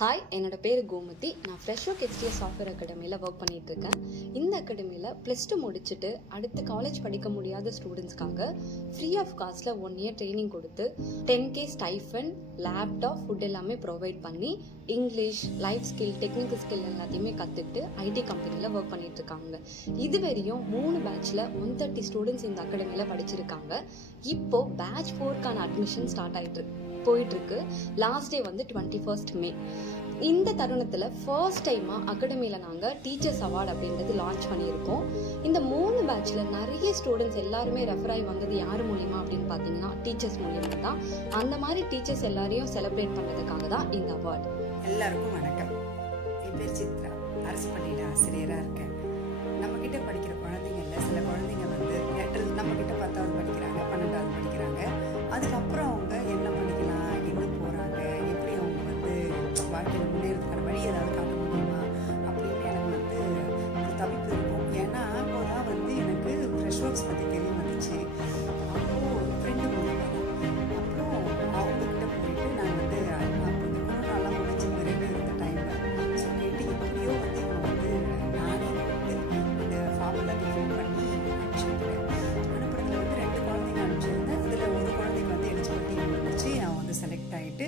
Hi, என்னோட பேர் கோமதி. நான் ஃப்ரெஷ்ஷாக HTS சாஃப்ட்வேர் அகாடமியில் ஒர்க் பண்ணிகிட்ருக்கேன். இந்த அகாடமியில் +2 முடிச்சுட்டு அடுத்து காலேஜ் படிக்க முடியாத ஸ்டூடெண்ட்ஸ்க்காக ஃப்ரீ ஆஃப் காஸ்ட்டில் 1 இயர் ட்ரைனிங் கொடுத்து 10K ஸ்டைஃபன், லேப்டாப், ஃபுட் எல்லாமே ப்ரொவைட் பண்ணி English, life skill, technical skill எல்லாத்தையுமே கற்றுக்கிட்டு ஐடி கம்பெனியில் ஒர்க் பண்ணிகிட்ருக்காங்க. இதுவரையும் 3 பேட்சில் 130 ஸ்டூடெண்ட்ஸ் இந்த அகாடமியில் படிச்சிருக்காங்க. இப்போது பேட்ச் 4க்கான அட்மிஷன் ஸ்டார்ட் ஆகிட்டு போயிட்டுருக்கு. லாஸ்ட் டே வந்து 21 மே. இந்த தருணத்தில் ஃபர்ஸ்ட் டைமாக அகாடமியில் நாங்கள் டீச்சர்ஸ் அவார்டு அப்படின்றது லான்ச் பண்ணியிருக்கோம். இந்த 3 பேட்சில் நிறைய ஸ்டூடெண்ட்ஸ் எல்லாருமே ரெஃபர் ஆகி வந்தது யார் மூலியமாக அப்படின்னு பார்த்தீங்கன்னா டீச்சர்ஸ் மூலியமாக தான். அந்த மாதிரி டீச்சர்ஸ் எல்லாரையும் செலிப்ரேட் பண்ணுறதுக்காக தான் இந்த அவார்டு. எல்லாருக்கும் வணக்கம். என் பேர் சித்ரா. அரசு பள்ளியில் ஆசிரியராக இருக்கேன். நம்மக்கிட்ட படிக்கிற குழந்தைங்கள்ல சில குழந்தைங்க வந்து நம்மக்கிட்ட 10வது படிக்கிறாங்க, 12வது படிக்கிறாங்க. அதுக்கப்புறம் அவங்க என்ன பண்ணிக்கலாம், எங்கே போகிறாங்க, எப்படி அவங்க வந்து வாழ்க்கையில் முன்னேறதுக்கான வழி ஏதாவது காட்ட முடியுமா அப்படின்னு எனக்கு வந்து ஒரு தவிப்பு இருக்கும். ஏன்னா அப்போதான் வந்து எனக்கு ஃப்ரெஷ் ஒர்க்ஸ் பற்றி தெரிய வந்துச்சு. அப்போது ஃப்ரெண்டு மூலியமாக தான். அப்புறம் அவங்கக்கிட்ட போயிட்டு நான் வந்து அப்போ இந்த கொரோனாலாம் முடிஞ்ச பிறகு இருந்த டைமில் சொல்லிட்டு எப்படியோ வந்து இவங்க வந்து நானே வந்து இந்த ஃபார்ம் எல்லாத்தையும் ஃபில் பண்ணி அனுப்பிச்சிருக்கிறேன். அனுப்புறதுல வந்து 2 குழந்தைங்க அனுப்பிச்சிருந்தேன். அதில் ஒரு குழந்தைங்க வந்து எலிஜிபிலிட்டி முடிச்சு அவன் வந்து செலக்ட் ஆகிட்டு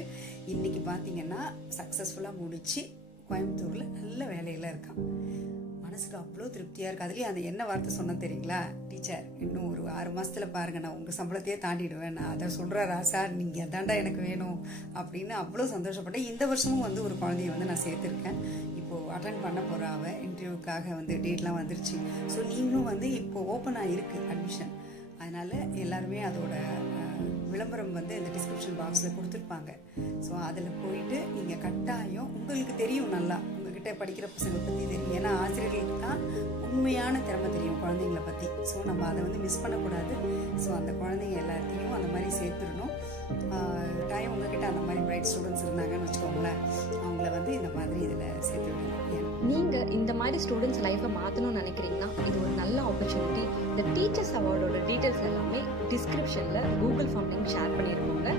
இன்றைக்கி பார்த்தீங்கன்னா சக்ஸஸ்ஃபுல்லாக முடித்து கோயம்புத்தூரில் நல்ல வேலையில் இருக்கான். மனசுக்கு அவ்வளோ திருப்தியாக இருக்குது. அதுலேயும் அந்த என்ன வார்த்தை சொன்னேன் தெரியுங்களா, டீச்சர் இன்னும் ஒரு 6 மாதத்தில் பாருங்கள் நான் உங்கள் சம்பளத்தையே தாண்டிடுவேன், நான் அதை சொல்கிறேன் ராசா, நீங்கள் அதாண்டா எனக்கு வேணும் அப்படின்னு அவ்வளோ சந்தோஷப்பட்டேன். இந்த வருஷமும் வந்து ஒரு குழந்தைய வந்து நான் சேர்த்துருக்கேன். இப்போது அட்டன் பண்ண போகிற அவள் இன்டர்வியூக்காக வந்து டேட்லாம் வந்துருச்சு. ஸோ நீங்களும் வந்து இப்போது ஓப்பனாக இருக்குது அட்மிஷன். அதனால் எல்லாருமே அதோட விளம்பரம் வந்து இந்த டிஸ்கிரிப்ஷன் பாக்ஸில் கொடுத்துருப்பாங்க. ஸோ அதில் போயிட்டு நீங்கள் கட்டாயம், உங்களுக்கு தெரியும் நல்லா, உங்ககிட்ட படிக்கிற பசங்களை பற்றி தெரியும். ஏன்னா ஆசிரியர்களுக்கு தான் உண்மையான திறமை தெரியும் குழந்தைங்களை பற்றி. ஸோ நம்ம அதை வந்து மிஸ் பண்ணக்கூடாது. ஸோ அந்த குழந்தைங்க எல்லாத்தையும் அந்த மாதிரி சேர்த்துடணும். டைம் உங்ககிட்ட அந்த மாதிரி பிரைட் ஸ்டூடெண்ட்ஸ் இருந்தாங்கன்னு வச்சுக்கோங்களேன், அவங்கள வந்து இந்த மாதிரி இதில் சேர்த்துவிடணும். நீங்கள் இந்த மாதிரி ஸ்டூடெண்ட்ஸ் லைஃப்பை மாற்றணும்னு நினைக்கிறீங்கன்னா இது ஒரு நல்ல ஆப்பர்ச்சுனிட்டி. இந்த டீச்சர்ஸ் அவார்டோட டீட்டெயில்ஸ் எல்லாமே டிஸ்கிரிப்ஷனில் கூகுள் ஃபார்ம் லிங்க் ஷேர் பண்ணியிருக்கோங்க.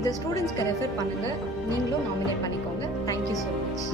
இதை ஸ்டூடெண்ட்ஸ்க்கு ரெஃபர் பண்ணுங்கள், நீங்களும் நாமினேட் பண்ணிக்கோங்க. Thank you so much.